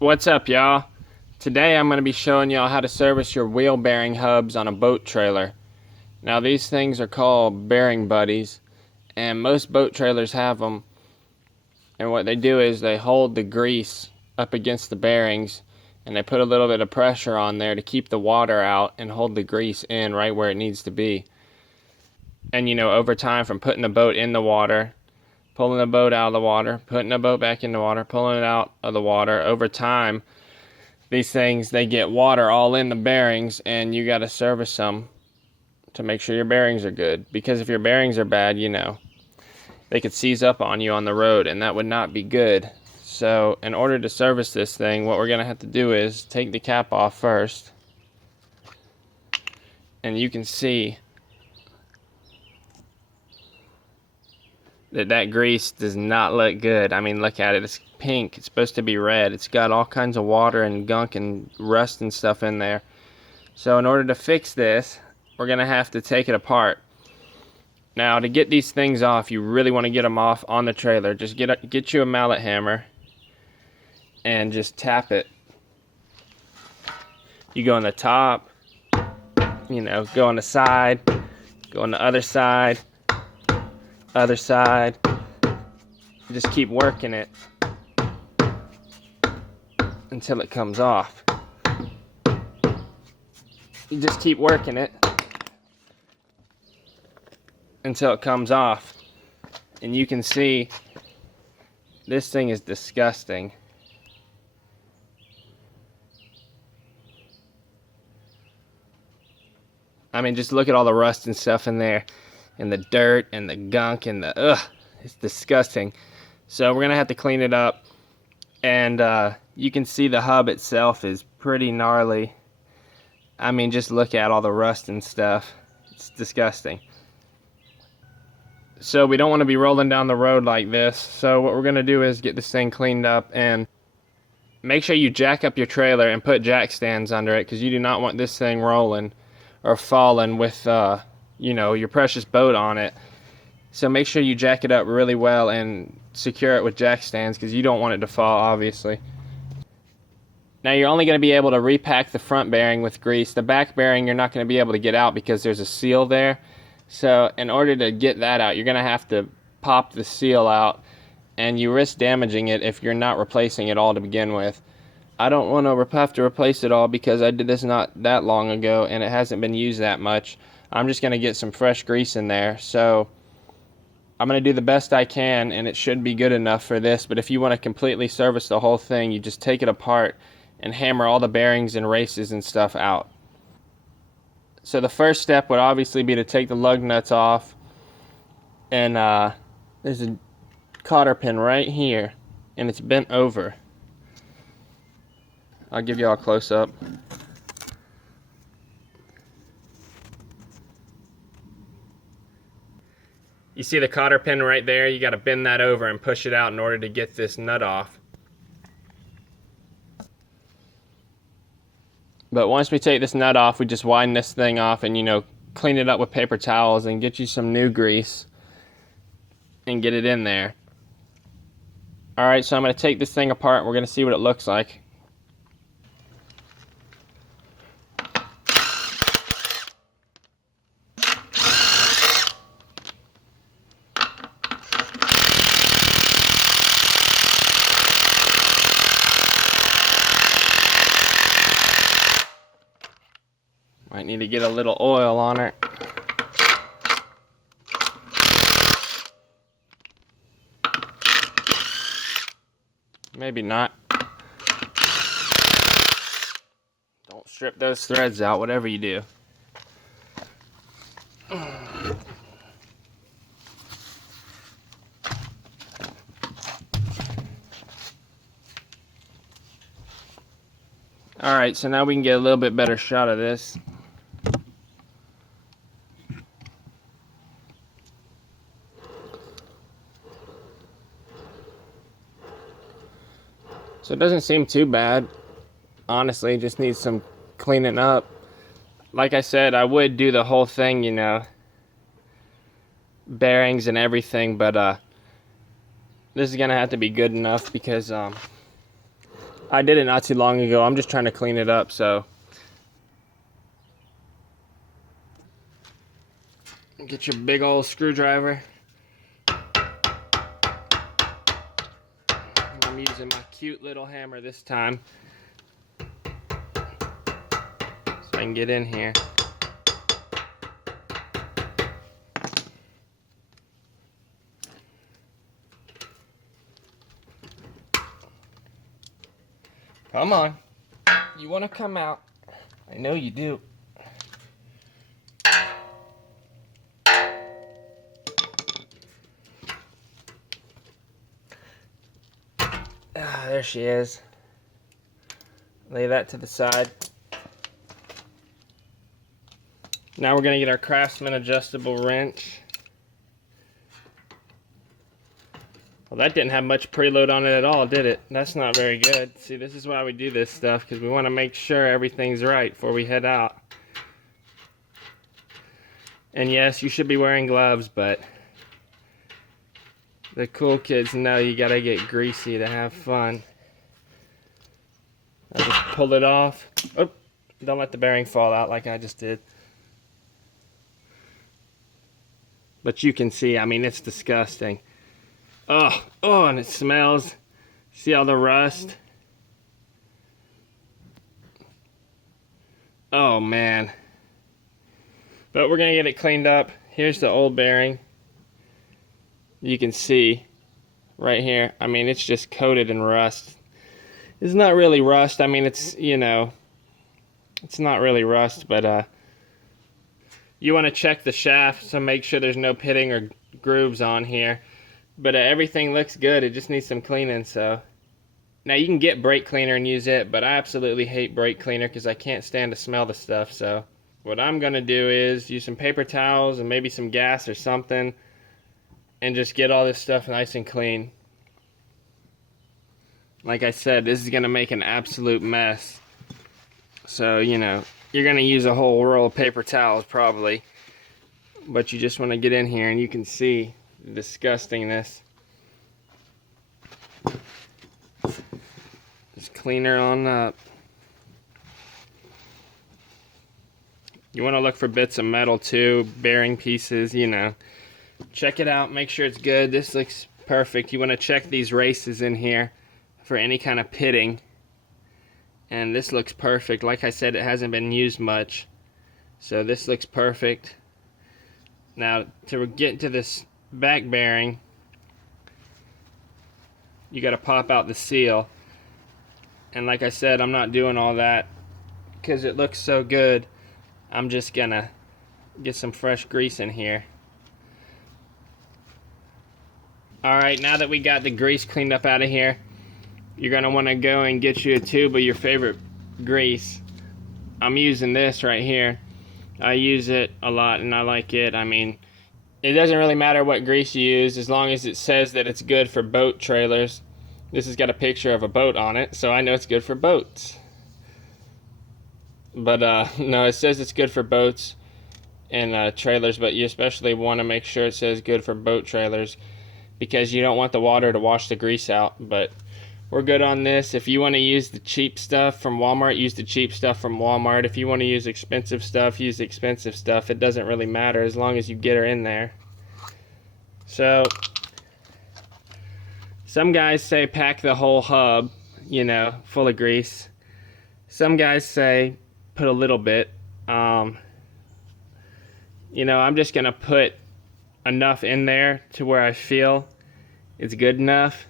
What's up, y'all? Today I'm going to be showing y'all how to service your wheel bearing hubs on a boat trailer. Now these things are called bearing buddies, and most boat trailers have them. And what they do is they hold the grease up against the bearings, and they put a little bit of pressure on there to keep the water out and hold the grease in right where it needs to be. And over time, from putting the boat in the water, pulling the boat out of the water, putting the boat back in the water, pulling it out of the water, over time these things, they get water all in the bearings, and you got to service them to make sure your bearings are good, because if your bearings are bad, they could seize up on you on the road, and that would not be good. So in order to service this thing, what we're going to have to do is take the cap off first, and you can see that grease does not look good. I mean, look at it. It's pink. It's supposed to be red. It's got all kinds of water and gunk and rust and stuff in there. So in order to fix this, we're going to have to take it apart. Now, to get these things off, you really want to get them off on the trailer. Just get you a mallet hammer and just tap it. You go on the top, go on the side, go on the other side, other side. Just keep working it until it comes off. You just keep working it until it comes off. And you can see this thing is disgusting. I mean, just look at all the rust and stuff in there, and the dirt and the gunk and it's disgusting. So we're gonna have to clean it up, and you can see the hub itself is pretty gnarly. I mean, just look at all the rust and stuff. It's disgusting. So we don't want to be rolling down the road like this. So what we're gonna do is get this thing cleaned up, and make sure you jack up your trailer and put jack stands under it, because you do not want this thing rolling or falling with your precious boat on it. So make sure you jack it up really well and secure it with jack stands, because you don't want it to fall, obviously. Now you're only going to be able to repack the front bearing with grease. The back bearing you're not going to be able to get out because there's a seal there. So in order to get that out, you're going to have to pop the seal out, and you risk damaging it if you're not replacing it all to begin with. I don't want to have to replace it all because I did this not that long ago and it hasn't been used that much. I'm just going to get some fresh grease in there. So I'm going to do the best I can, and it should be good enough for this. But if you want to completely service the whole thing, you just take it apart and hammer all the bearings and races and stuff out. So the first step would obviously be to take the lug nuts off. And there's a cotter pin right here, and it's bent over. I'll give y'all a close-up. You see the cotter pin right there? You got to bend that over and push it out in order to get this nut off. But once we take this nut off, we just widen this thing off and, clean it up with paper towels and get you some new grease and get it in there. Alright, so I'm going to take this thing apart and we're going to see what it looks like. Might need to get a little oil on it. Maybe not. Don't strip those threads out, whatever you do. Alright, so now we can get a little bit better shot of this. So it doesn't seem too bad. Honestly, just needs some cleaning up. Like I said, I would do the whole thing, bearings and everything, but this is gonna have to be good enough because I did it not too long ago. I'm just trying to clean it up, so. Get your big old screwdriver. I'm using my cute little hammer this time, so I can get in here. Come on. You want to come out. I know you do. Ah, there she is. Lay that to the side. Now we're going to get our Craftsman adjustable wrench. Well, that didn't have much preload on it at all, did it? That's not very good. See, this is why we do this stuff, because we want to make sure everything's right before we head out. And yes, you should be wearing gloves, but the cool kids know you gotta get greasy to have fun. I just pulled it off. Oh, don't let the bearing fall out like I just did. But you can see, I mean, it's disgusting. Oh, and it smells. See all the rust? Oh, man. But we're gonna get it cleaned up. Here's the old bearing. You can see right here. I mean, it's just coated in rust. It's not really rust. I mean, it's, you know, it's not really rust, but you want to check the shaft to make sure there's no pitting or grooves on here. But everything looks good. It just needs some cleaning, so. Now, you can get brake cleaner and use it, but I absolutely hate brake cleaner because I can't stand to smell the stuff, so. What I'm going to do is use some paper towels and maybe some gas or something and just get all this stuff nice and clean. Like I said, this is going to make an absolute mess. So, you know, you're going to use a whole roll of paper towels probably. But you just want to get in here and you can see the disgustingness. Just clean her on up. You want to look for bits of metal too, bearing pieces, you know. Check it out, make sure it's good. This looks perfect. You want to check these races in here for any kind of pitting. And this looks perfect. Like I said, it hasn't been used much. So this looks perfect. Now, to get to this back bearing, you got to pop out the seal. And like I said, I'm not doing all that because it looks so good. I'm just gonna get some fresh grease in here. Alright, now that we got the grease cleaned up out of here, you're gonna want to go and get you a tube of your favorite grease. I'm using this right here. I use it a lot and I like it. I mean, it doesn't really matter what grease you use as long as it says that it's good for boat trailers. This has got a picture of a boat on it, so I know it's good for boats. But no, it says it's good for boats and trailers, but you especially want to make sure it says good for boat trailers because you don't want the water to wash the grease out. But we're good on this. If you want to use the cheap stuff from Walmart, use the cheap stuff from Walmart. If you want to use expensive stuff, use expensive stuff. It doesn't really matter as long as you get her in there. So some guys say pack the whole hub, you know, full of grease. Some guys say put a little bit. You know, I'm just gonna put enough in there to where I feel it's good enough.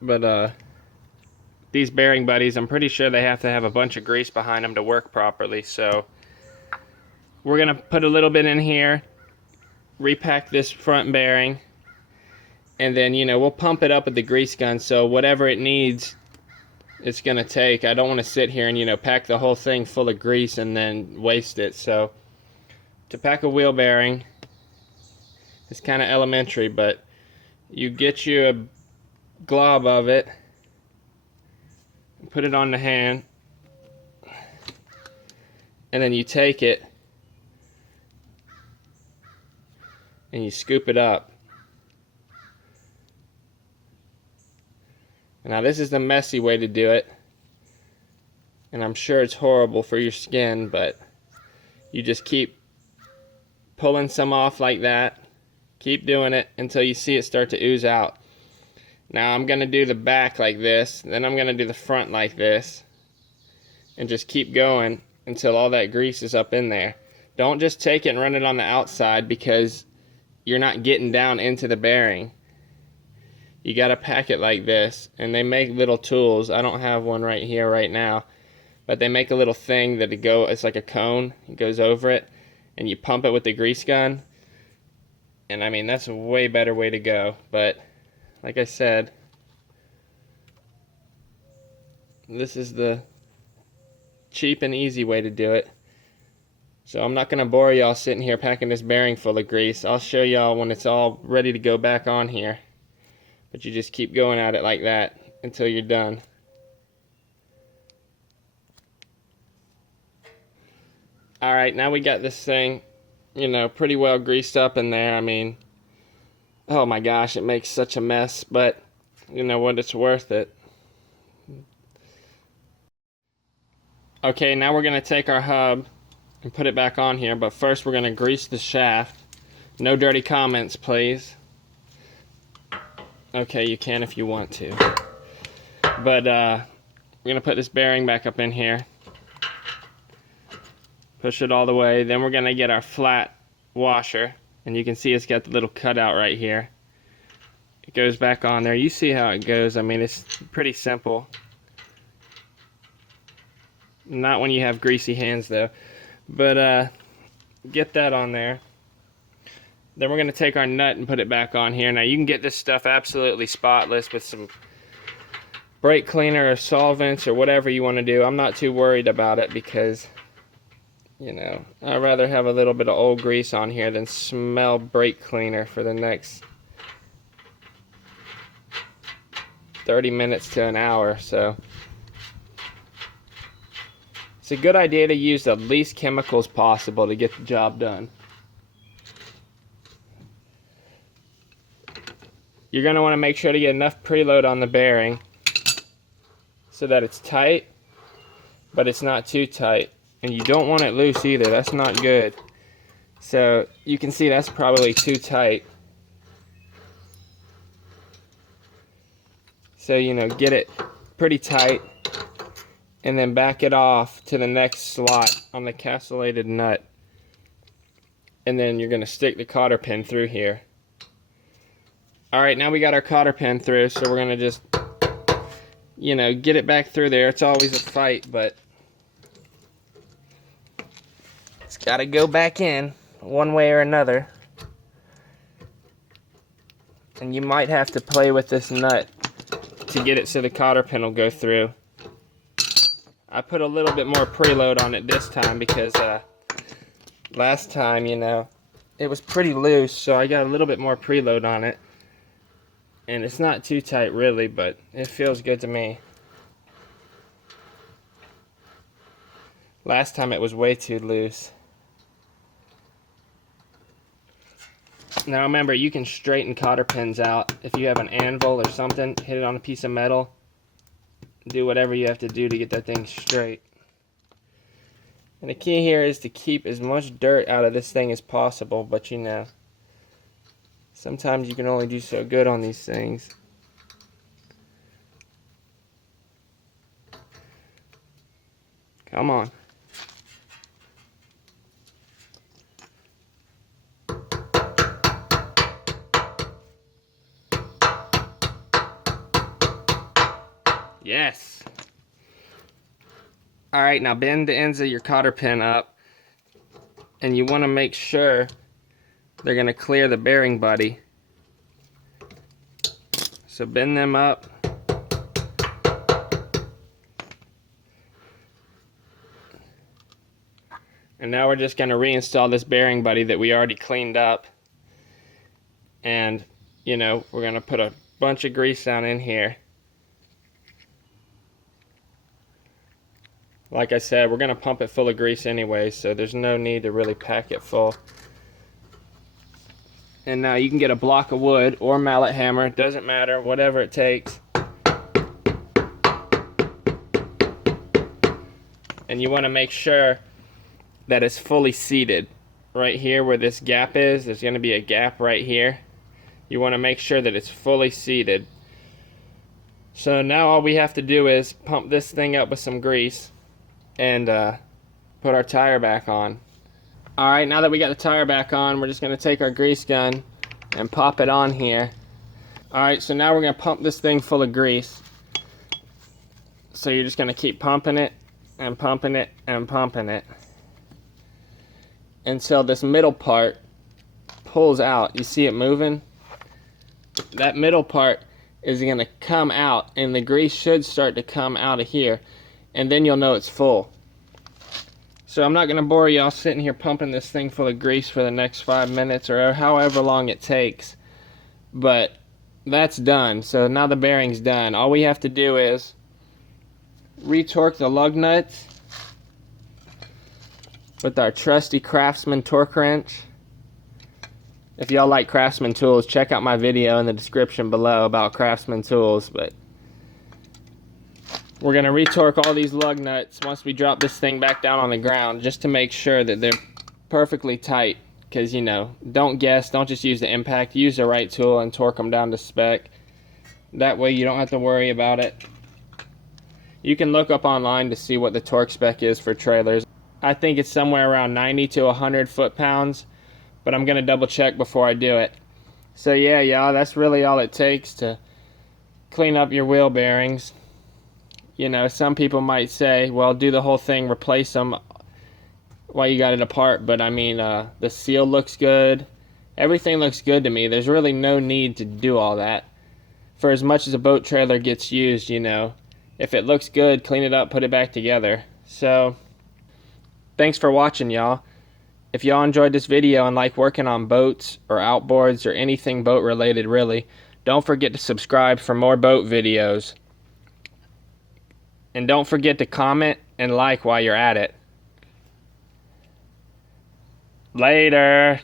But these bearing buddies, I'm pretty sure they have to have a bunch of grease behind them to work properly. So we're gonna put a little bit in here, repack this front bearing, and then, you know, we'll pump it up with the grease gun. So whatever it needs, it's gonna take. I don't want to sit here and, you know, pack the whole thing full of grease and then waste it. So to pack a wheel bearing, it's kind of elementary, but you get you a glob of it, put it on the hand, and then you take it and you scoop it up. Now this is the messy way to do it, and I'm sure it's horrible for your skin, but you just keep pulling some off like that. Keep doing it until you see it start to ooze out. Now I'm going to do the back like this, then I'm going to do the front like this, and just keep going until all that grease is up in there. Don't just take it and run it on the outside, because you're not getting down into the bearing. You got to pack it like this, and they make little tools. I don't have one right here right now, but they make a little thing that it's like a cone. It goes over it, and you pump it with the grease gun. And I mean, that's a way better way to go. But like I said, this is the cheap and easy way to do it. So I'm not going to bore y'all sitting here packing this bearing full of grease. I'll show y'all when it's all ready to go back on here. But you just keep going at it like that until you're done. Alright, now we got this thing, pretty well greased up in there. I mean, oh my gosh, it makes such a mess, but you know what, it's worth it. Okay, now we're going to take our hub and put it back on here, but first we're going to grease the shaft. No dirty comments, please. Okay, you can if you want to. But we're going to put this bearing back up in here. Push it all the way. Then we're going to get our flat washer, and you can see it's got the little cutout right here. It goes back on there. You see how it goes. I mean, it's pretty simple. Not when you have greasy hands though. But get that on there. Then we're going to take our nut and put it back on here. Now you can get this stuff absolutely spotless with some brake cleaner or solvents or whatever you want to do. I'm not too worried about it because, I'd rather have a little bit of old grease on here than smell brake cleaner for the next 30 minutes to an hour. So it's a good idea to use the least chemicals possible to get the job done. You're going to want to make sure to get enough preload on the bearing so that it's tight, but it's not too tight. And you don't want it loose either. That's not good. So you can see that's probably too tight. So, get it pretty tight and then back it off to the next slot on the capsulated nut. And then you're going to stick the cotter pin through here. Alright, now we got our cotter pin through, so we're going to just, get it back through there. It's always a fight, but it's got to go back in one way or another. And you might have to play with this nut to get it so the cotter pin will go through. I put a little bit more preload on it this time because last time, it was pretty loose, so I got a little bit more preload on it. And it's not too tight really, but it feels good to me. Last time it was way too loose. Now remember, you can straighten cotter pins out. If you have an anvil or something, hit it on a piece of metal. Do whatever you have to do to get that thing straight. And the key here is to keep as much dirt out of this thing as possible, but sometimes you can only do so good on these things. Come on. Yes. Alright, now bend the ends of your cotter pin up, and you want to make sure they're going to clear the bearing buddy. So bend them up. And now we're just going to reinstall this bearing buddy that we already cleaned up. And, we're going to put a bunch of grease down in here. Like I said, we're going to pump it full of grease anyway, so there's no need to really pack it full. And now you can get a block of wood or mallet hammer, it doesn't matter, whatever it takes. and you want to make sure that it's fully seated. Right here where this gap is, there's going to be a gap right here. You want to make sure that it's fully seated. So now all we have to do is pump this thing up with some grease and put our tire back on. Alright, now that we got the tire back on, we're just going to take our grease gun and pop it on here. Alright, so now we're going to pump this thing full of grease. So you're just going to keep pumping it and pumping it and pumping it until this middle part pulls out. You see it moving? That middle part is going to come out, and the grease should start to come out of here, and then you'll know it's full. So I'm not going to bore y'all sitting here pumping this thing full of grease for the next 5 minutes or however long it takes, but that's done. So now the bearing's done. All we have to do is retorque the lug nuts with our trusty Craftsman torque wrench. If y'all like Craftsman tools, check out my video in the description below about Craftsman tools. But we're going to retorque all these lug nuts once we drop this thing back down on the ground, just to make sure that they're perfectly tight. Because, you know, don't guess, don't just use the impact. Use the right tool and torque them down to spec. That way you don't have to worry about it. You can look up online to see what the torque spec is for trailers. I think it's somewhere around 90 to 100 foot-pounds, but I'm going to double check before I do it. So yeah, y'all, that's really all it takes to clean up your wheel bearings. You know, some people might say, well, do the whole thing, replace them while you got it apart, but I mean, the seal looks good. Everything looks good to me. There's really no need to do all that. For as much as a boat trailer gets used, you know, if it looks good, clean it up, put it back together. So, thanks for watching, y'all. If y'all enjoyed this video and like working on boats or outboards or anything boat related really, don't forget to subscribe for more boat videos. And don't forget to comment and like while you're at it. Later.